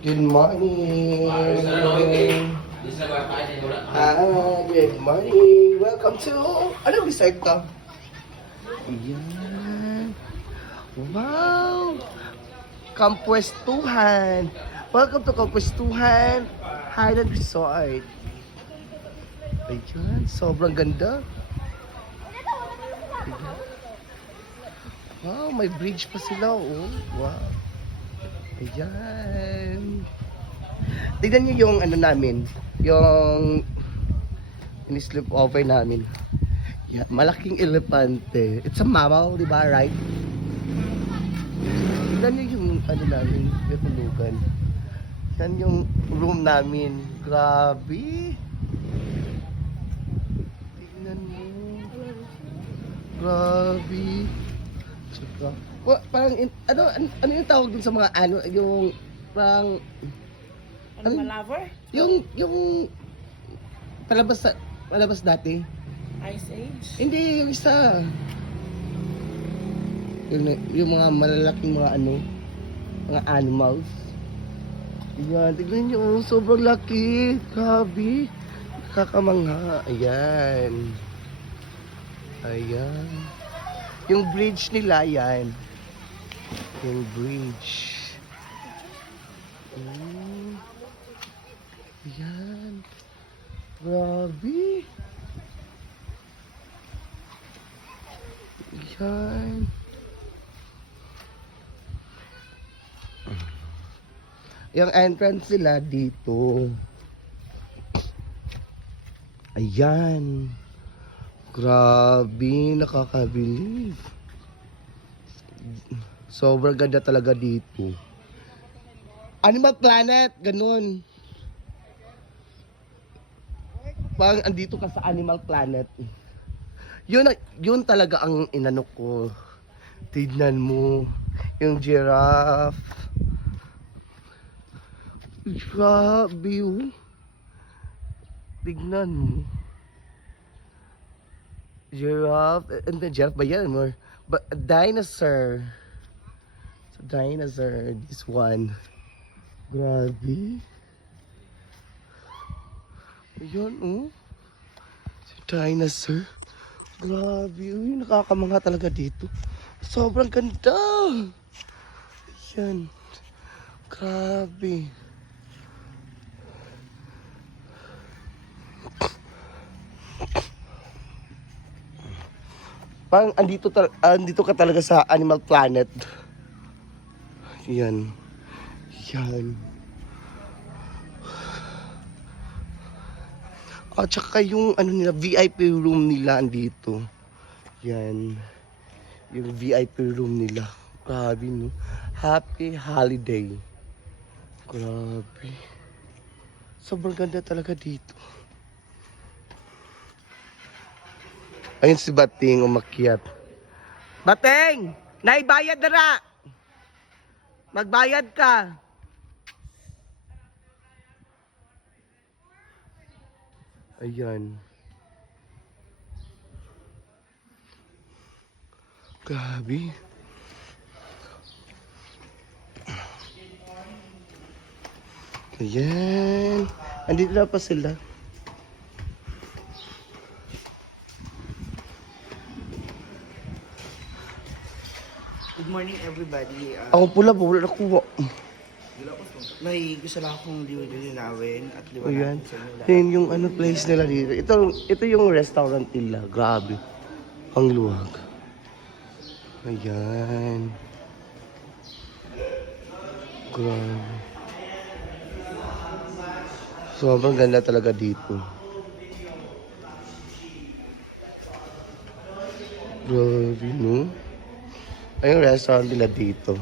Good morning. Good morning. Welcome to... Anong resort to? Ayan. Wow. Kampuestuhan. Welcome to Kampuestuhan Highland Resort. Ayan. Sobrang ganda. Ayan. Wow, may bridge pa sila. Oh. Wow. Ayan. Tignan niyo yung ano namin, yung in-sleep over namin. Yeah, malaking elepante. It's a mammal, di ba, right? Tignan niyo yung ano namin, yung tulugan. Yan yung room namin. Grabe. Tignan mo. Grabe. Tsaka, parang, ano yung tawag dun sa mga ano, yung, parang, Ano malaver? yung palabas dati. Ice Age? Hindi, yung isa. Yung mga malalaking mga ano, mga animals. Ayan, tignan nyo, oh, sobrang laki. Grabe. Kakamangha. Ayan. Ayan. Yung bridge nila, yan. Yung bridge. Ayan. Grabe. Ayan. Yung entrance nila dito. Ayan. Grabe, nakakabilib. Sobrang ganda talaga dito. Animal Planet, ganun. Parang andito ka sa Animal Planet. Yun talaga ang inano ko. Tignan mo yung giraffe. Grabe oh. Tignan mo. Giraffe. And then giraffe ba yan? But a dinosaur. It's a dinosaur. This one. Grabe. Ayan oh. Si dinosaur. Grabe. Uy, nakakamangha talaga dito. Sobrang ganda. Ayan. Grabe. Parang andito ka talaga sa Animal Planet. Yan. Yan. At saka yung ano nila, VIP room nila andito. Yan. Yung VIP room nila. Grabe no. Happy holiday. Grabe. Sobrang ganda talaga dito. Ayun si Bating umakyat. Bating! Naibayad na na! Magbayad ka! Ayan. Grabe. Ayan. Andito na pa sila. Good morning everybody. Ako pula po, wala nakuha. May gusto lang akong liwanawin at Ayan. liwanawin sa inyo lahat. Ayan yung ano place nila dito. Ito yung restaurant nila. Grabe. Ang luwag. Ayan. Grabe. Sobrang ganda talaga dito. Grabe, no? Ay, yung restaurant nila dito.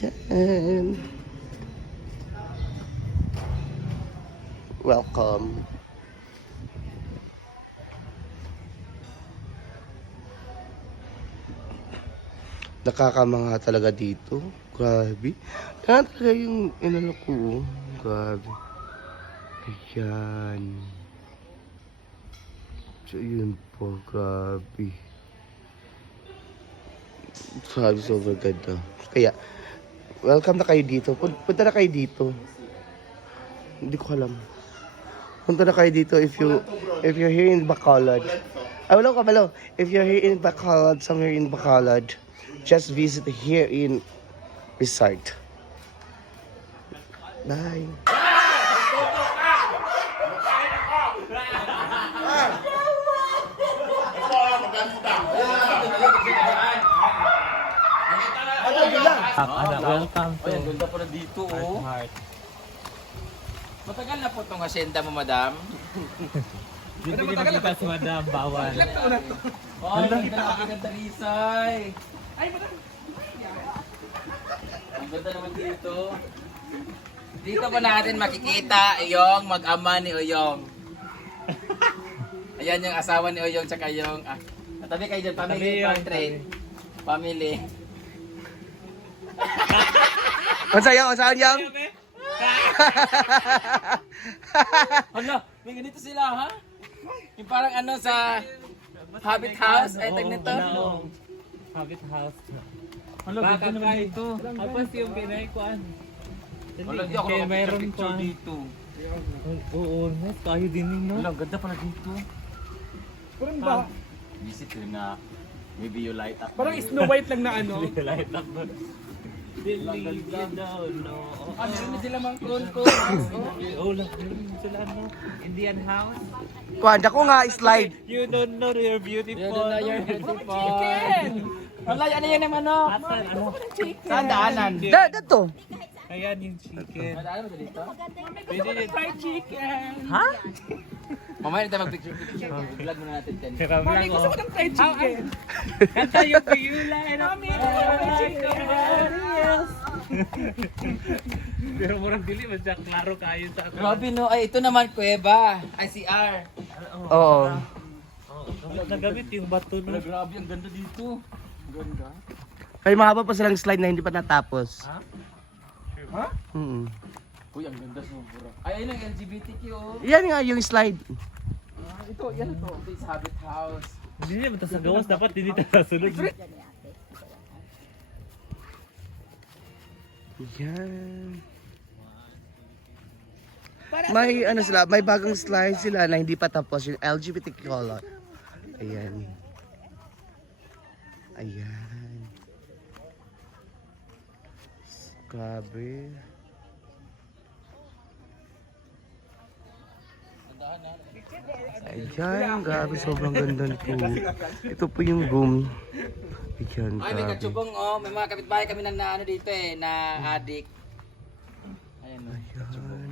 Yan. Welcome. Nakakamangha talaga dito. Grabe. Yan talaga yung inano ko. Grabe. Ayan. So, yun po. Grabe. Sabi sobrang ganda. Kaya, welcome na kayo dito. Punta na kayo dito. Hindi ko alam. Punta na kayo dito if you're here in Bacolod. Ay, wala ka balo. If you're here in Bacolod, somewhere in Bacolod, just visit here in Resort. Bye. Welcome to Ay, ang ganda pala dito, oh. Heart. Matagal na po itong asyenda mo, madam. Dito pinakita si Madam, bawal. Oh, ang ganda ng talisay. Ay, madam. Ang ganda naman dito. Dito pa natin makikita yung mag-ama ni Oyong. Ayan yung asawa ni Oyong tsaka yung... tabi kayo dyan, family Tabi yun, portrait. Family. Unsa yang? Hala, may ganito sila, ha? Yung parang ano sa Habit House, ay tag nito. Habit House. Hala, Baka ganda naman kayo. dito. Tapos yung Pinay kuan. Wala, di ako Kaya mayroon nakapicture kuan. dito. Oo, mas kayo din no? Wala, ang ganda pala dito. Parang ba? Visit ko na maybe you light up. Parang Snow White lang na ano. Light up mo. Believe you don't know. Ano rin sila mang kon. Oh, lang sila no. Indian house. Kuan ko nga slide. You don't know you're beautiful. Yun na yung beautiful. Wala, ano yun yung manok? Asan? Ano? Saan daanan? Dato. Ayan yung chicken. Daanan mo dito? Pwede din. Fried chicken. Ha? Mamaya na tayo mag-picture. Vlog muna natin 10. Mami, gusto ko ng fried chicken. Kanta yung Piyula and Mami, gusto ko ng fried chicken. Pero murang dili man siya klaro kayo sa ako. Grabe no, ay ito naman kuweba. ICR. Oo. Nagamit yung bato Wala, no. grabe, ang ganda dito. Ang ganda. Ay mahaba pa silang slide na hindi pa natapos. Ha? Ha? Mm. Uy, ang ganda sobra. Ay, ayun ang LGBTQ. oh. Yan nga yung slide. Ito, yan ito. Ito is Habit House. Hindi niya mata sa gawas dapat hindi tayo sunod. Yan. May ano sila, may bagong slide sila na hindi pa tapos yung LGBTQ color. Ayan. Ayan. Grabe. Ayan, grabe, sobrang ganda nito. Ito po yung room. Ayan, Ay, may grabe. katsubong oh. May mga kapitbahay kami na ano dito eh, na addict. Ayan oh. Ayan.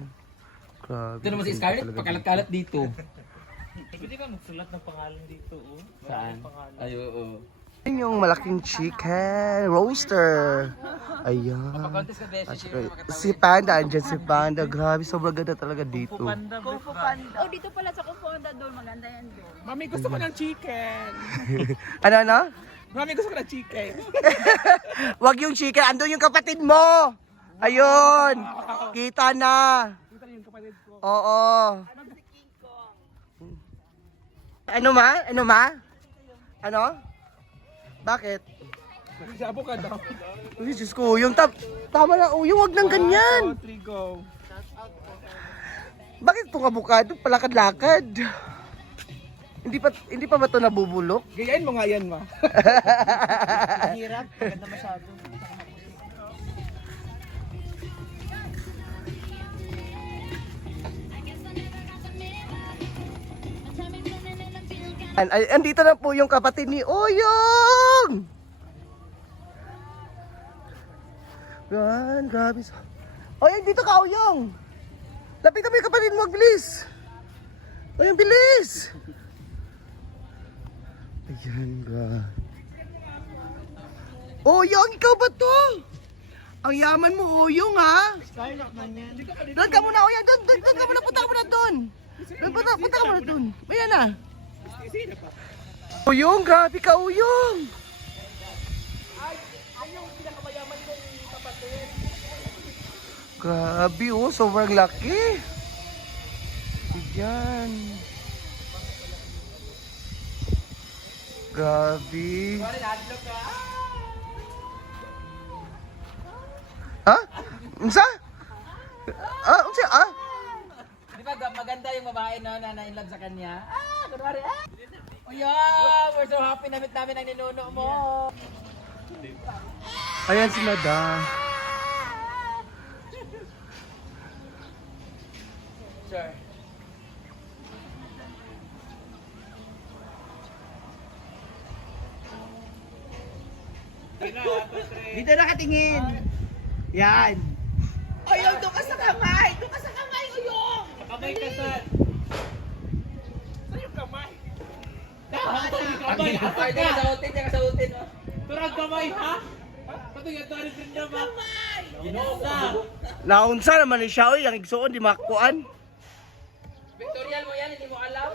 Grabe. Ito naman si Scarlett, Talaga pagkalat-kalat dito. Pwede ba magsulat ng pangalan dito oh? Saan? Pangalan. Ay, oo. Ayan yung malaking chicken roaster. Ayan. Papakontes ka, Beshi. At saka, si Panda, andyan si Panda. Grabe, sobrang ganda talaga dito. Panda Kung po panda. Oh, dito pala sa Kuponda doon. Maganda yan doon. Mami, gusto ko ng chicken. Ano? Mami, gusto ko ng chicken. Wag yung chicken, andun yung kapatid mo. Ayun. Kita na. Ito na yung kapatid ko. Oo. Ano ma? Ano ma? Ano? Bakit? Sa avocado. Uy, Diyos ko, yung tama na, yung wag nang ganyan. 3, go. Bakit itong avocado palakad-lakad? Hindi pa ba ito nabubulok? Gayain mo nga yan, ma. Hirap. Maganda masyado. Andito na po yung kapatid ni Oyong! Yan, grabe. Oyong, dito ka, Oyong! Lapitan mo yung kapatid mo, bilis! Oyong, bilis! Ayan, grabe. Oyong, ikaw ba to? Ang yaman mo, Oyong, ha? Doon ka muna, Oyong, doon ka muna, punta ka muna doon. Punta ka muna doon. Ayan na. Uyong, grabe ka, Uyong! Grabe, oh, sobrang laki. Yan. Grabe. Ha? Unsa? Unsa? Di ba maganda yung babae no, na na-inlove sa kanya? Kunwari, Oh yeah, we're so happy na meet namin ang ninuno mo. Ayan sila da. Sure. Dito nakatingin. Yan. Uyong, doon ka sa kamay! Doon ka sa kamay, Uyong! Kamay ka sa... Saan yung kamay? Kamay, Ay, di ka sautin, di ka sautin. Oh. pero ang kamay, ha? Pato yung tari din niya ba? Kamay! Ginoo ka! Naunsa naman ni siya oy, ang igsuon di makuan. Victorial mo yan, hindi mo alam?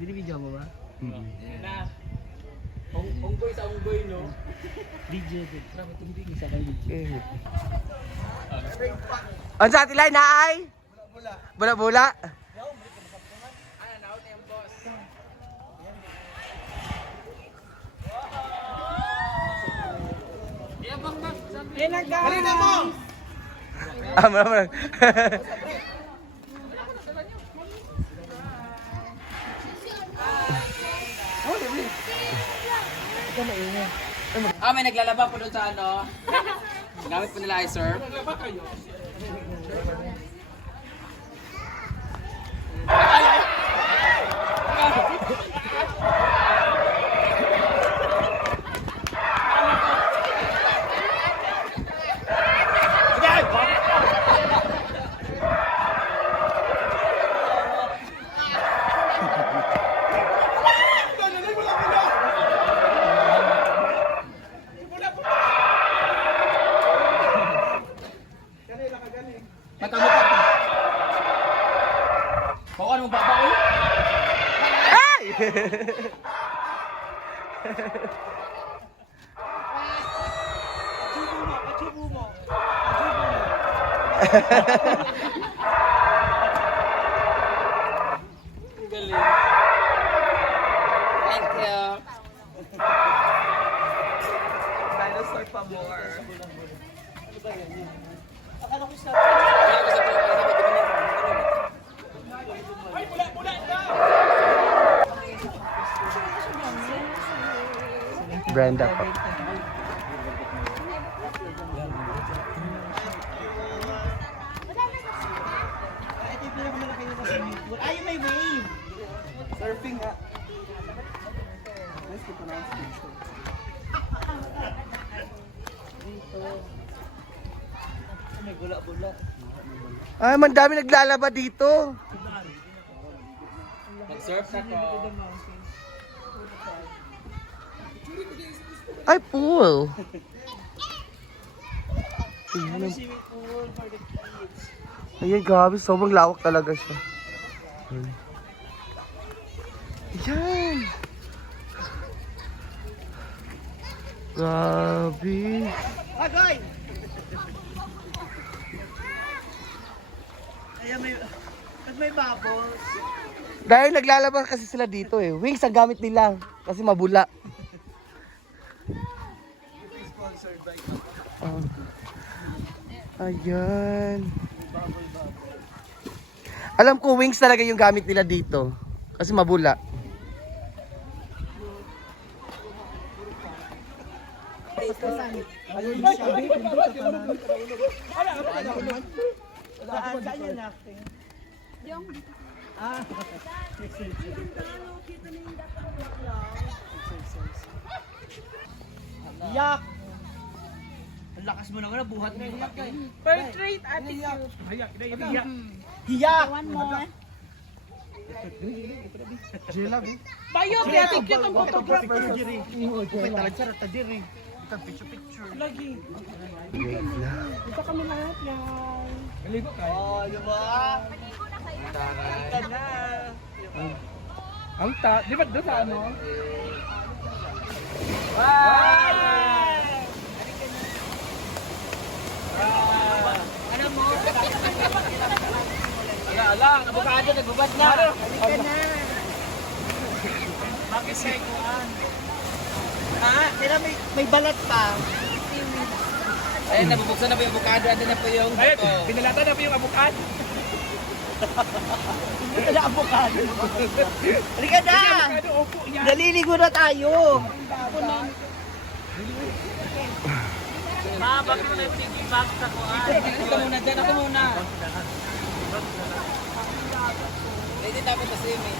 Binibidyo mo ba? Na. Unggoy sa unggoy, no? Video din. Isa kang video. Ang sa atilay na ay? Bula-bula. Ano, naot na yung boss. Halina mo! Mara. May naglalaba po doon sa ano. Gamit po nila ay sir. Naglaba kayo. Matamot ka. Baka ano ba ba? Ay! Galing. Thank you. Dinosaur pa more. Ay, pula na! Brenda po. Ito yung pinakamalaki nito sa swimming pool. Ay, may wave! Surfing nga. Let's pronounce dito. May gula-gula. Ay, man dami naglalaba dito. Mag-surf na ko. Ay, pool. Swimming pool for the kids. Ayan, grabe. Sobrang lawak talaga siya. Yan. Grabe. Agoy! Ayan, may bubbles. Dahil naglalaba kasi sila dito eh. Wings ang gamit nila. Kasi mabula. Ayan. Alam ko wings talaga yung gamit nila dito. Kasi mabula. Yak! Ang lakas mo naman, buhat mo yung yak eh. Portrait attitude. Hayak, hiyak. Hiyak! One more. Bayo, kaya tigyan ang photographer. May talag sa rata diri. Picture. Lagi. Dito kami lahat yan. Maligo kayo. Oh, di ba? Ang di ba doon sa ano? Alam mo, Ala, abukado nagbubad na. Halika na. Bakit siya ikuan? Tira may balat pa. Ayun, nabubuksan na po yung abukado. Andun na po yung Ayun, buto. binalatan na po yung abukan. Wala avocado. Halika na. Ano, opo yan. Naliligo na tayo. Ma, bakit na piggyback sa kuan? Ito muna dyan, ako muna. Ready dapat sa swimming.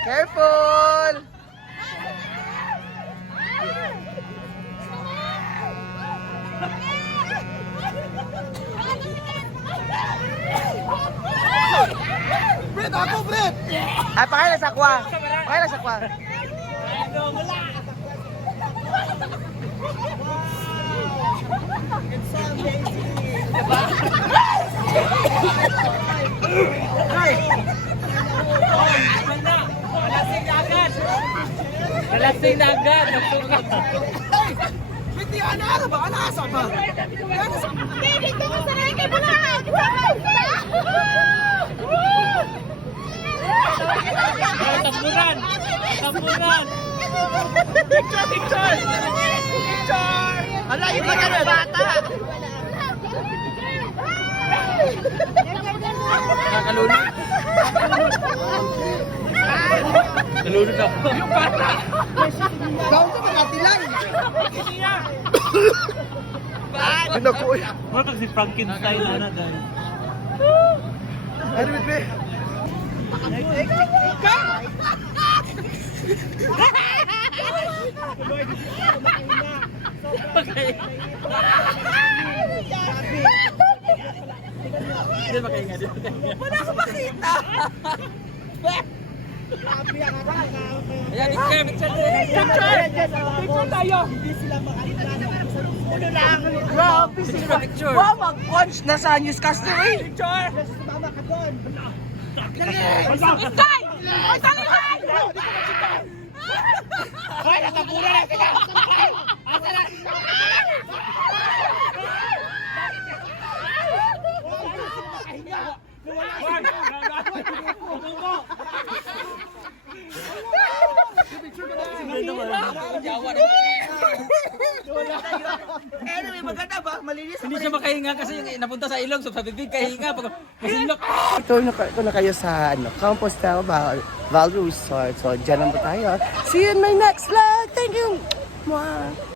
Careful! Brett, ako, Brett! Ay, pakailan sa kwa. Pakailan sa kwa. It's so amazing. Nalasing na agad. Nalasing na agad. Nagsugat. Hindi, ano ba? Ano asa ba? Dito ko sa reke mo na! Tambunan. Tambunan. Ala, yung mata ng bata! Nakakalulog. Nalulod ako. Yung bata. Gawin ko magatilan! Pinakuha. Mura si Frankenstein na dahil. Ano, bebe? Hindi makahinga. Wala ko makita! Ayan, picture, picture. Picture tayo! Hindi sila makakita. Ulo lang! Grabe sila! Picture. Wow, mag-punch na sa newscaster eh! Picture! Sumama ka doon! Dali! Ikay! Ay, dali! Hoy, nakapura na sila! Asa na? Jawa naman. Anyway, maganda ba? Malinis Hindi siya makahinga kasi yung napunta sa ilong. So sa bibig kahinga. Pag masinlok. Ito na kayo sa Compostela Valley Resort. So, dyan lang po tayo. See you in my next vlog. Thank you! Mwah!